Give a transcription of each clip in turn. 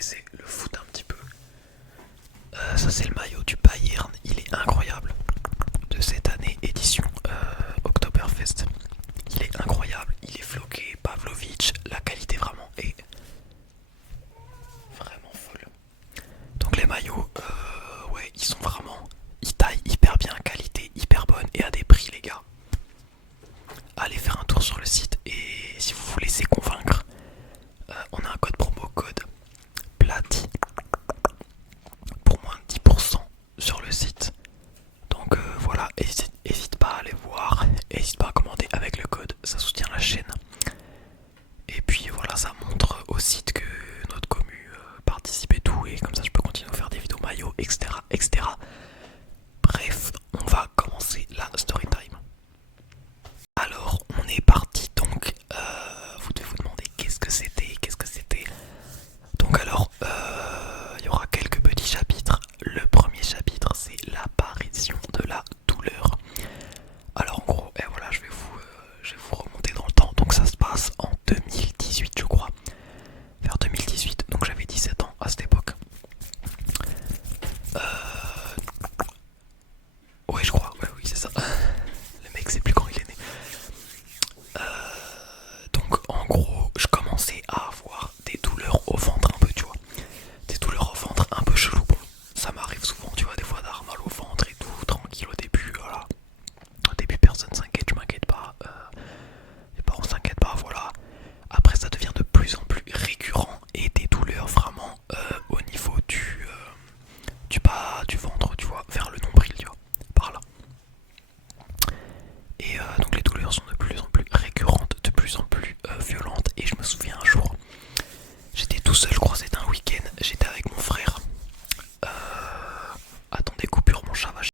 laisser le foot un petit peu. Ça c'est le maillot du Bayern, il est incroyable. De cette année, édition Oktoberfest. Il est incroyable, il est floqué, Pavlovic, la qualité vraiment est vraiment folle. Donc les maillots, ouais, ils sont vraiment, ils taillent hyper bien, qualité hyper bonne et à des prix les gars. Allez faire un tour sur le site et si vous vous laissez convaincre, on a un code promo code PLATI pour moins de 10% sur le site. Donc voilà, hésite pas à aller voir, hésite pas à commander avec le code, ça soutient la chaîne. Et puis voilà, ça montre au site que notre commu participe et tout, et comme ça je peux continuer à faire des vidéos maillots, etc. etc. Bref, on va commencer la story time. Alors, on est parti donc, vous devez vous demander qu'est-ce que c'était. Donc alors, il y aura quelques petits chapitres. Le premier chapitre, c'est l'apparition de la douleur. Alors en gros, et voilà, je vais vous remonter dans le temps. Donc ça se passe en 2018 je crois. Vers 2018, donc j'avais 17 ans à cette époque. Ouais je crois, ouais oui c'est ça. Le mec sait plus quand il est né. Donc en gros, je commençais à avoir des douleurs au ventre un peu, tu vois. Des douleurs au ventre un peu chelou. Bon, ça m'arrive souvent, tu vois, des fois d'avoir mal au ventre et tout, tranquille au début, voilà. Au début personne s'inquiète, je m'inquiète pas. Les parents s'inquiètent pas, voilà. Après ça devient de plus en plus récurrent et des douleurs vraiment au niveau du bas du ventre, tu vois, vers le nombril, tu vois, par là. Et donc les douleurs sont de plus en plus récurrentes, de plus en plus violentes. Et je me souviens un jour, j'étais tout seul, je crois que c'était un week-end, j'étais avec mon frère. Attendez, coupure, mon chat va chier.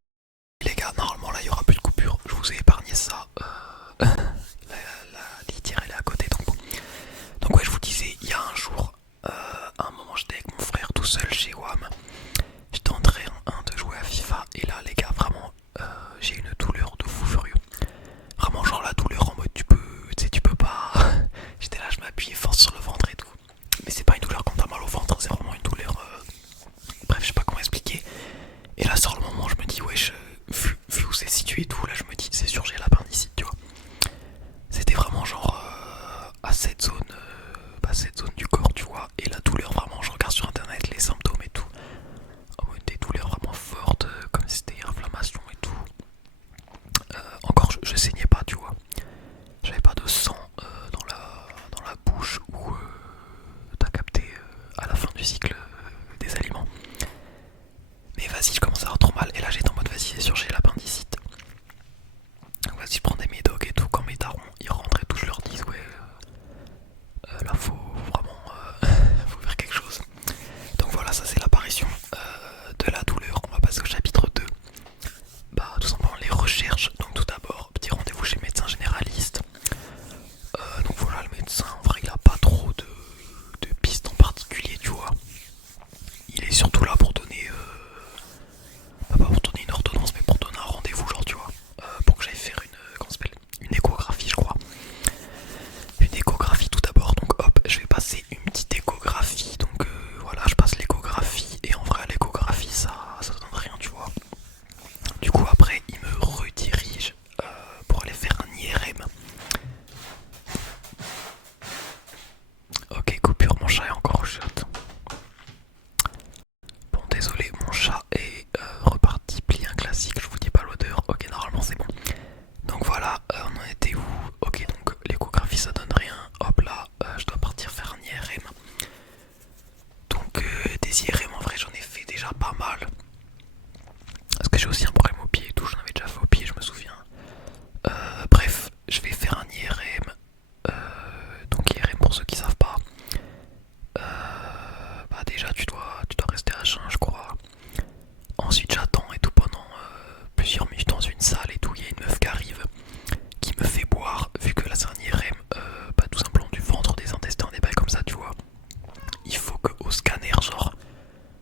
Les gars, normalement là il y aura plus de coupure, je vous ai épargné ça. La litière elle est à côté donc bon. Donc ouais, je vous disais, il y a un jour, à un moment j'étais avec mon frère tout seul chez WAM. J'étais en train de jouer à FIFA et là les gars vraiment j'ai une douleur de fou furieux. Vraiment genre la douleur en mode tu peux pas. J'étais là, je m'appuyais fort sur le ventre et tout. Mais c'est pas une douleur quand t'as mal au ventre, c'est vraiment une douleur. Bref, je sais pas comment expliquer. Et là sur le moment je me dis wesh, vu où c'est situé et tout, là je me dis c'est sûr j'ai l'appendicite, tu vois. C'était vraiment genre à cette zone du corps, tu vois. Et la douleur vraiment, je regarde sur internet les symptômes et tout. Oh, des douleurs vraiment fortes, comme si c'était inflammation et tout. Encore je saignais pas, tu vois. J'avais pas de sang dans la bouche ou t'as capté à la fin du cycle des aliments. Mais vas-y, je commence à avoir trop mal. Et là j'étais en mode vas-y, c'est sûr j'ai l'appendicite. Donc vas-y, je prends des médocs et tout. Quand mes darons ils rentrent et tout, je leur dis ouais, là faut vraiment faut faire quelque chose. Donc voilà, ça c'est l'apparition de la douleur. On va passer au chapitre 2. Bah tout simplement les recherches. Donc tout d'abord, petit rendez-vous chez le médecin généraliste. Donc voilà, le médecin en vrai il a pas trop de pistes en particulier, tu vois. Il est surtout là pour donner pas pour donner une ordonnance mais pour donner un rendez-vous, genre tu vois, pour que j'aille faire une échographie je crois. Une échographie tout d'abord, donc hop, je vais passer une petite échographie. Donc voilà, je passe l'échographie et en vrai l'échographie ça donne rien, tu vois. Du coup après il me redirige pour aller faire un IRM. Ok, coupure, mon chat est encore au chiottes. Bon désolé, mon chat est reparti, plié un classique, je vous dis pas l'odeur. Ok, normalement c'est bon. Donc voilà, on en était où? Ok, donc l'échographie ça donne rien. Hop là, je dois partir faire un IRM. Donc des IRM en vrai j'en ai fait déjà pas mal. Parce que j'ai aussi un problème au pied et tout, j'en avais déjà fait au pied je me souviens. Bref, je vais faire un IRM. Donc IRM pour ceux qui savent pas. Bah déjà tu dois rester à jeun je crois. Ensuite j'attends et tout pendant plusieurs minutes dans une salle et tout. Il y a une meuf qui arrive qui me fait boire, vu que là c'est un IRM, bah tout simplement du ventre, des intestins, des bails comme ça tu vois. Il faut que au scanner genre,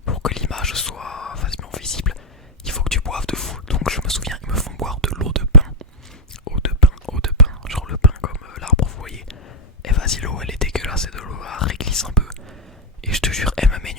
pour que l'image soit facilement visible, il faut que tu boives de fou. Donc je me souviens, ils me font boire de l'eau de pain. Eau de pain, genre le pain comme l'arbre vous voyez. Et vas-y, l'eau elle est dégueulasse, c'est de l'eau à réglisse un peu. Et je te jure, elle me mène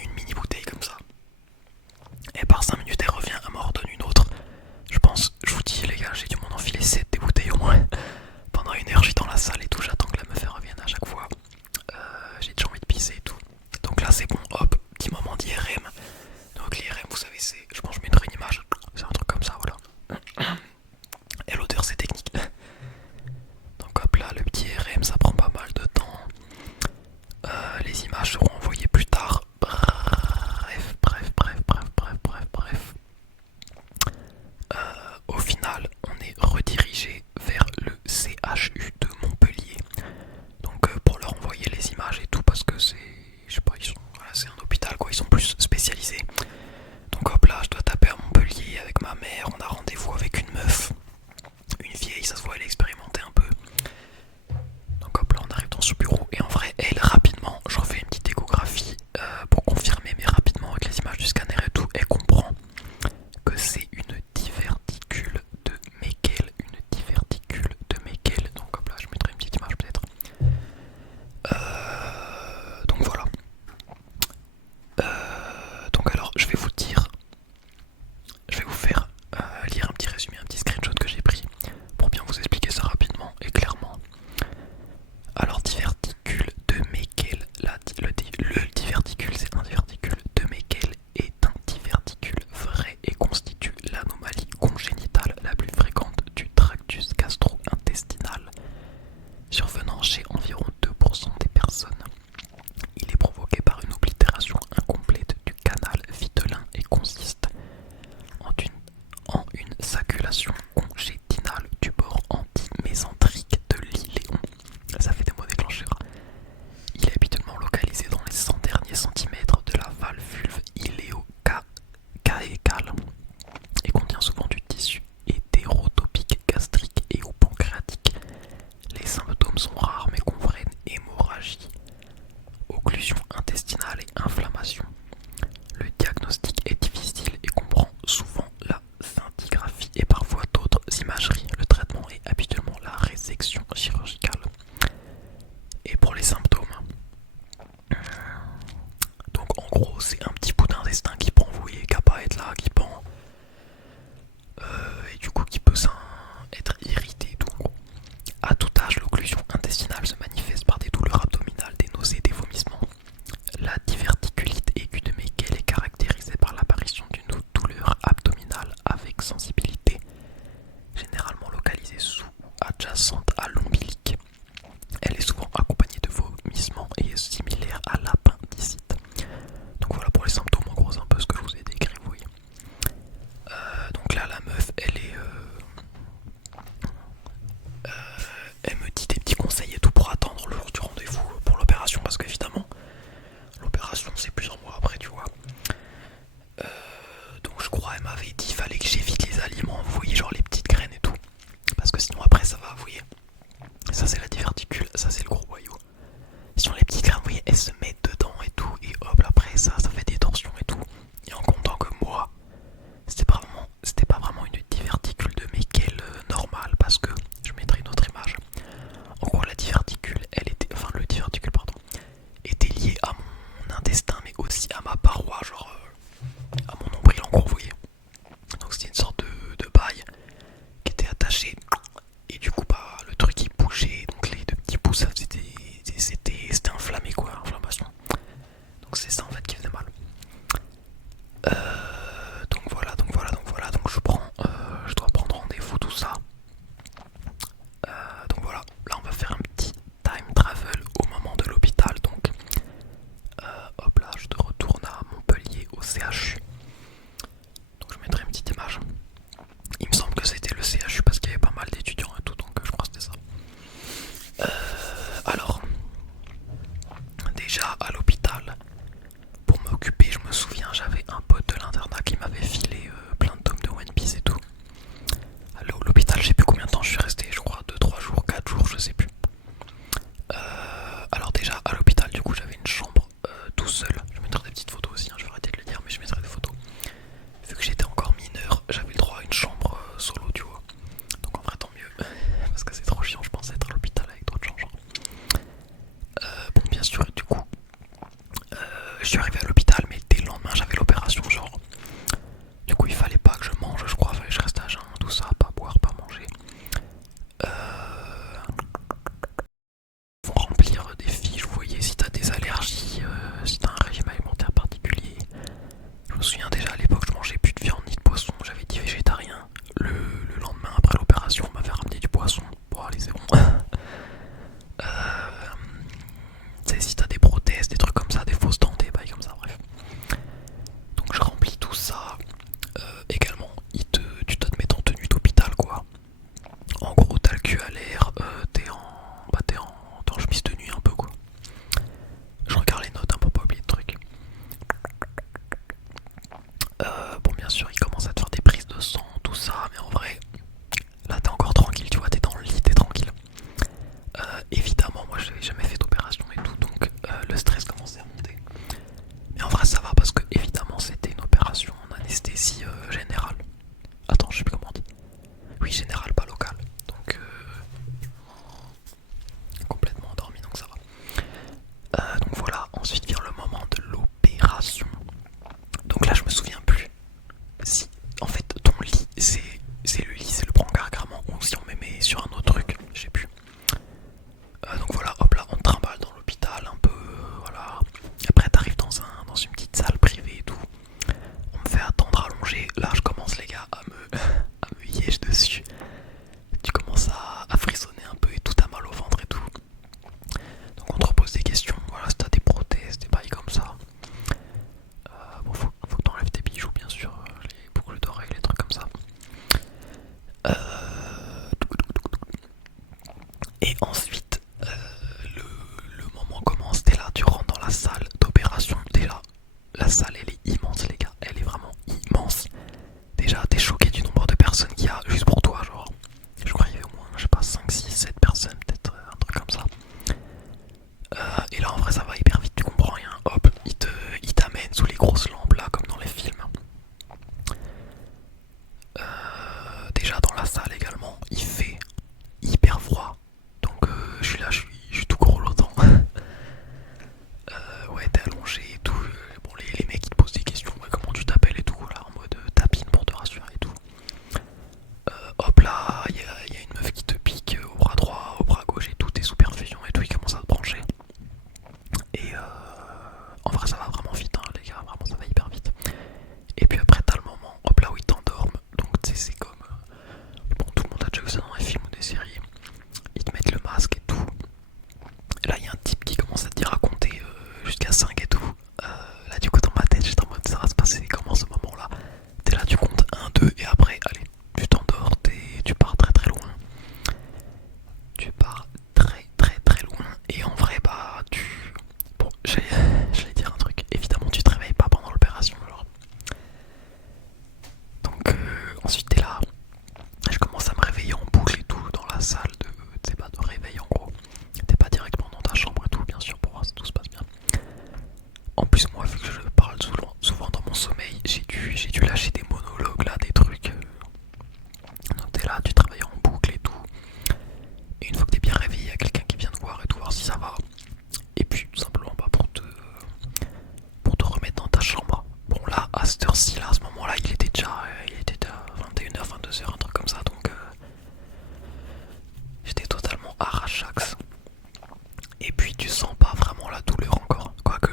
je vais vous dire, je vais vous faire lire un petit résumé, un petit screenshot que j'ai pris pour bien vous expliquer ça rapidement et clairement. Alors, diverticule de Meckel, le diverticule c'est un diverticule de Meckel est un diverticule vrai et constitue l'anomalie congénitale la plus fréquente du tractus gastro-intestinal, survenant chez environ 2% des personnes. Il est provoqué par une oblitération incomplète du canal vitellin et consiste en une sacculation congénitale du bord antimésenterique de l'iléon. Ça fait des mots déclencheurs. Il est habituellement localisé dans les 100 derniers centimètres de la valve iléo-caécale et contient souvent du tissu hétérotopique gastrique et ou pancréatique. Les symptômes sont rares mais comprennent hémorragie, occlusion intestinale et inflammation. Le diagnostic est difficile et comprend souvent la scintigraphie et parfois d'autres imageries. Le traitement est habituellement la résection chirurgicale. Et pour les symptômes, donc en gros c'est un petit bout d'intestin qui pend, vous voyez, qui n'a pas à être là, qui pend, et du coup qui peut être irrité et tout. En gros, à tout âge, l'occlusion intestinale se manifeste par des douleurs abdominales, des nausées, des vomissements. La diverticulite aiguë de Meckel est caractérisée par l'apparition d'une douleur abdominale avec sensibilité, généralement localisée sous ou adjacente à l'ombilic. Elle est souvent accompagnée de vomissements et est similaire à l'appendicite. Donc voilà pour les symptômes, en gros c'est un peu ce que je vous ai décrit, vous voyez. Donc là la meuf elle me dit des petits conseils et tout pour attendre le jour du rendez-vous pour l'opération, parce qu'évidemment l'opération c'est plusieurs mois après, tu vois. Donc je crois elle m'avait dit qu'il fallait que j'évite les aliments, vous voyez, genre les petites graines et tout, parce que sinon après ça va, vous voyez. Ça c'est la diverticule, ça c'est le gros boyau. Sinon les petites graines, vous voyez, elles se mettent dedans et tout, et hop, après ça fait des torsions et tout. Et en comptant que moi, c'était pas vraiment une diverticule de Meckel normale, parce que je mettrai une autre image. En gros la diverticule, le diverticule pardon, était lié à mon intestin, mais aussi à ma paroi, genre à mon nombril en gros, vous voyez. Donc c'était une sorte de bail qui était attaché, et du coup bah le truc il bougeait, donc les deux petits bouts ça c'était inflammé quoi, inflammation. Donc c'est ça en fait qui faisait mal. Donc voilà, donc je dois prendre rendez-vous, tout ça. Donc voilà, là on va faire un petit time travel au moment de l'hôpital. Donc hop là, je te retourne à Montpellier au CHU. Donc je mettrai une petite image. Il me semble que c'était le CHU parce qu'il y avait pas mal d'étudiants et tout, donc je crois que c'était ça. Alors, déjà à l'hôpital, pour m'occuper, je me souviens, j'avais un pote de l'internat qui m'avait filé plein de tomes de One Piece et tout. À l'hôpital, je sais plus combien de temps je suis resté, je crois 2, 3 jours, 4 jours, je sais plus. Alors déjà à l'hôpital, du coup j'avais une chambre tout seul. Je mettrai des petites photos aussi, hein, je vais arrêter de le dire, mais je mettrai des photos. salle elle est immense les gars, elle est vraiment immense. Déjà t'es choqué du nombre de personnes qu'il y a juste pour toi, genre je crois qu'il y avait au moins, je sais pas, 5, 6, 7 personnes, peut-être un truc comme ça. Et là en vrai ça va hyper vite, tu comprends rien, hop, il t'amène sous les grosses lampes là comme dans les films. Déjà dans la salle également, il fait hyper froid, donc je suis là, je suis tout grelottant. Ouais, t'es allongé et tout. Bon, les mecs ils te posent des questions, ouais, comment tu t'appelles et tout, là, en mode tapine pour te rassurer et tout. Hop là, il y a une meuf qui te pique au bras droit, au bras gauche et tout, t'es sous perfusion et tout, il commence à te brancher. Et en vrai, ça va vraiment vite, hein, les gars, vraiment, ça va hyper vite. Et puis après, t'as le moment, hop là, où ils t'endorment. Donc, tu sais, c'est comme. Bon, tout le monde a déjà vu ça dans les films ou des séries. Ils te mettent le masque et tout. Et là, il y a un type qui commence à te dire à compter jusqu'à 5 et tout. Là, du coup, dans ma tête, j'étais en mode ça va se passer comment ce moment-là. T'es là, tu comptes un 2 et après, allez, tu t'endors, tu pars très très loin. Tu pars très très très loin. Et en vrai, bah, bon, j'allais dire un truc. Évidemment, tu te réveilles pas pendant l'opération, genre. Donc, ensuite, t'es là. Je commence à me réveiller en boucle et tout dans la salle de. Tu sais pas, de réveil en gros. T'es pas directement dans ta chambre et tout, bien sûr, pour voir si tout se passe bien. En plus, moi, vu que je parle souvent dans mon sommeil, j'ai dû lâcher des monologues là, des trucs. Donc t'es là, tu travailles en boucle et tout. Et une fois que t'es bien réveillé, il y a quelqu'un qui vient te voir et tout, voir si ça va. Et puis, tout simplement, bah, pour te remettre dans ta chambre. Bon, là, à cette heure-ci, là, à ce moment-là, il était déjà 21h, 22h, un truc comme ça. Donc, j'étais totalement arrachax. Et puis, tu sens pas vraiment la douleur encore. Quoique.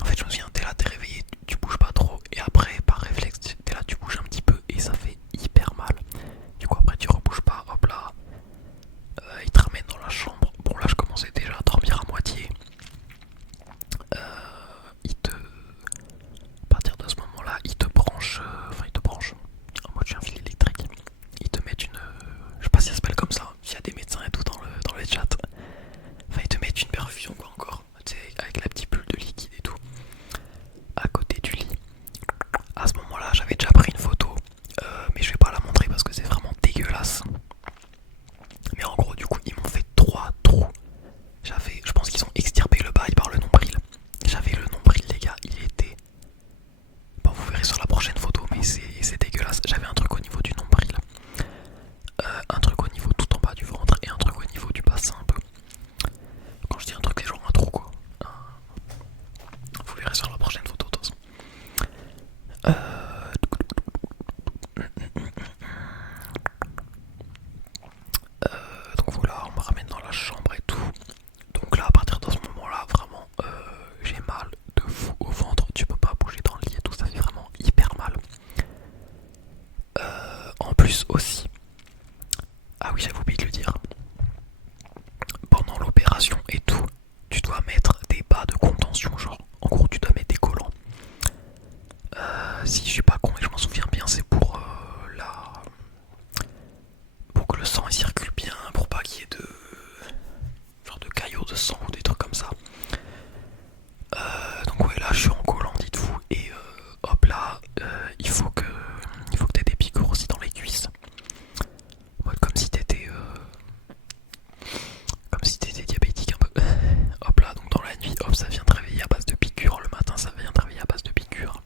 En fait, je me souviens, t'es là, t'es réveillé, tu bouges pas trop, et après, par réflexe, t'es là, tu bouges un petit peu, et ça fait hyper mal. Du coup, après, tu rebouges pas, hop là, il te ramène dans la chambre. Bon, là, je commençais déjà à dormir à moitié. À partir de ce moment-là, il te branche, en mode j'ai un fil électrique. Ils te mettent je sais pas si ça s'appelle comme ça, s'il y a des médecins et tout dans le chat. Enfin, ils te mettent une perfusion, quoi, encore, tu sais, avec la petite bulle de liquide et tout. À côté du lit. À ce moment-là, j'avais déjà pris une photo, mais je vais pas la montrer parce que c'est vraiment dégueulasse. Mais en gros, du coup, ils m'ont fait 3 trous. Je pense qu'ils ont extirpé le bail par le nombril. J'avais le nombril, les gars, il était. Bon, vous verrez sur la prochaine photo, mais c'est dégueulasse. J'avais un truc au niveau du nombril, un truc au niveau tout en bas du ventre et un truc au niveau du bassin un peu. Quand je dis un truc, c'est genre un trou, quoi. Vous verrez sur la prochaine photo, de toute façon. Donc voilà, on me ramène dans la chambre et tout. Donc là, à partir de ce moment-là, vraiment, j'ai mal de fou au ventre. Tu peux pas bouger dans le lit et tout, ça fait vraiment hyper mal. En plus aussi, ah oui, j'avais oublié de le dire. Pendant l'opération et tout, tu dois mettre des bas de contention, genre. En gros, tu dois mettre des collants. Si je suis pas con et je m'en souviens bien, c'est pour pour que le sang il circule bien, pour pas qu'il y ait de genre de caillots de sang ou des trucs comme ça. Donc ouais, là je suis en collant, dites-vous, et hop là, il faut que t'aies des piqûres aussi dans les cuisses. En mode comme si t'étais diabétique un peu. Hop là, donc dans la nuit, hop, ça vient te réveiller à base de piqûres. Le matin, ça vient te réveiller à base de piqûres.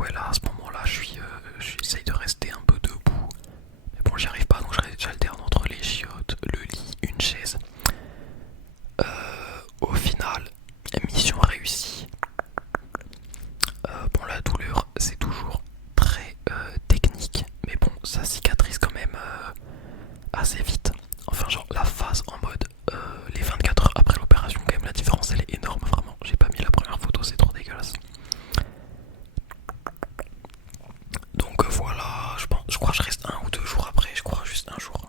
Donc ouais, là à ce moment là j'essaye de rester un peu debout. Mais bon, j'y arrive pas, donc j'alterne entre les chiottes, le lit, une chaise. Au final, mission réussie. Bon, la douleur c'est toujours très technique, mais bon, ça cicatrise quand même assez vite. Enfin, genre la phase en mode les 24 heures après l'opération, quand même la différence elle est énorme, vraiment. J'ai pas mis la première photo, c'est trop dégueulasse. Donc voilà, je crois que je reste 1 ou 2 jours après, je crois juste un jour.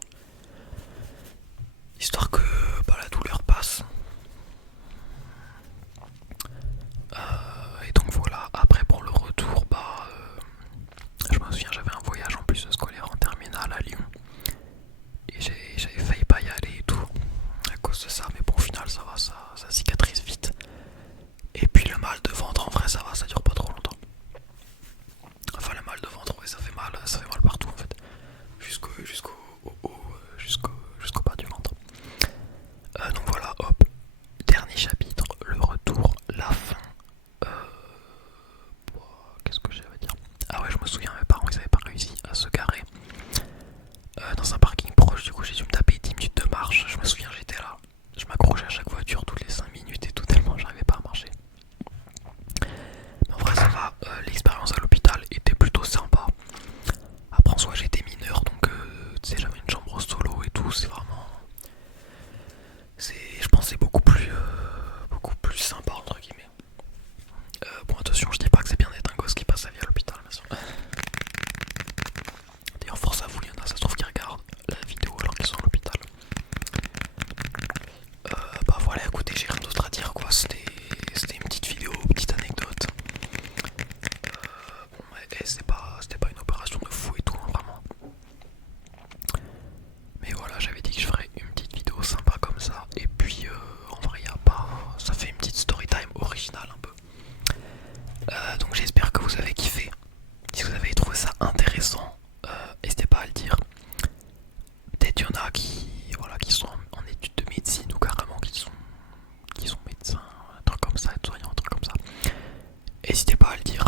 Histoire que bah, la douleur passe. Et donc voilà, après pour le retour, bah je me souviens j'avais un voyage en plus scolaire en terminale à Lyon. Et j'avais failli pas y aller et tout à cause de ça, mais bon au final ça va, ça cicatrise vite. Et puis le mal de ventre en vrai ça va, ça dure pas trop longtemps. Enfin le mal de ventre ouais ça fait mal partout en fait. Jusqu'au bas du ventre. Donc voilà, hop, dernier chapitre, le retour, la fin. Qu'est-ce que j'avais à dire? Ah ouais, je me souviens, mes parents ils avaient pas réussi à se garer dans un parking proche, du coup j'ai dû me taper 10 minutes de marche. Je me souviens, j'étais là, je m'accrochais à chaque voiture toutes les 5 minutes et tout, tellement j'arrivais pas à marcher. Mais en vrai ça va, l'expérience à l'hôpital était plutôt sympa. Après en soi j'étais mineur, donc tu sais j'avais une chambre solo et tout, c'est vraiment... Je pense que c'est beaucoup plus sympa entre guillemets. Bon attention, je dis pas que c'est bien d'être un gosse qui passe sa vie à l'hôpital, bien sûr. D'ailleurs force à vous, il y en a, ça se trouve qui regardent la vidéo alors qu'ils sont à l'hôpital. Bah voilà, écoutez, j'ai rien d'autre à dire quoi, c'était une petite vidéo, une petite anecdote. Bon ouais, c'était pas une opération de fou et tout, hein, vraiment. Mais voilà, j'avais dit que je ferais une petite vidéo sympa comme ça. Et puis en vrai, y a pas... ça fait une petite story time originale un peu. Donc j'espère que vous avez kiffé. Si vous avez trouvé ça intéressant, n'hésitez pas à le dire. Peut-être il y en a qui sont en études de médecine ou carrément qui sont médecins, un truc comme ça, soignants, un truc comme ça. N'hésitez pas à le dire.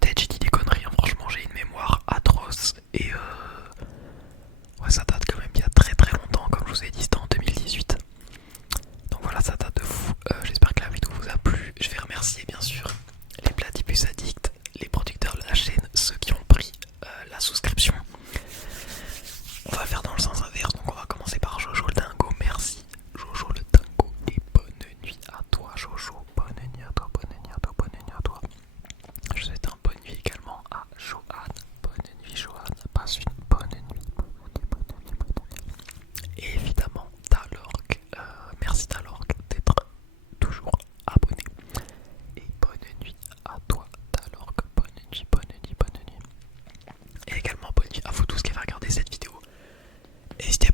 Peut-être j'ai dit des conneries, hein. Franchement j'ai une mémoire atroce et ouais, ça date quand même il y a très très longtemps, comme je vous ai dit, c'était en 2018. Donc voilà, ça date de fou. J'espère que la vidéo vous a plu. Je vais remercier bien sûr les Platypus Addicts, les producteurs de la chaîne, ceux qui ont pris la souscription. On va faire dans le sens inverse, donc on va commencer par Jojo le Dingo. Merci Jojo le Dingo et bonne nuit à toi Jojo. Bonne nuit à toi, bonne nuit à toi, bonne nuit à toi. Je souhaite une bonne nuit également à Johan. Bonne nuit Johan, passe une bonne nuit. Et évidemment Talorg, merci Talorg d'être toujours abonné. Et bonne nuit à toi Talorg, bonne nuit, bonne nuit, bonne nuit. Et également bonne nuit à vous tous qui avez regardé cette vidéo. N'hésitez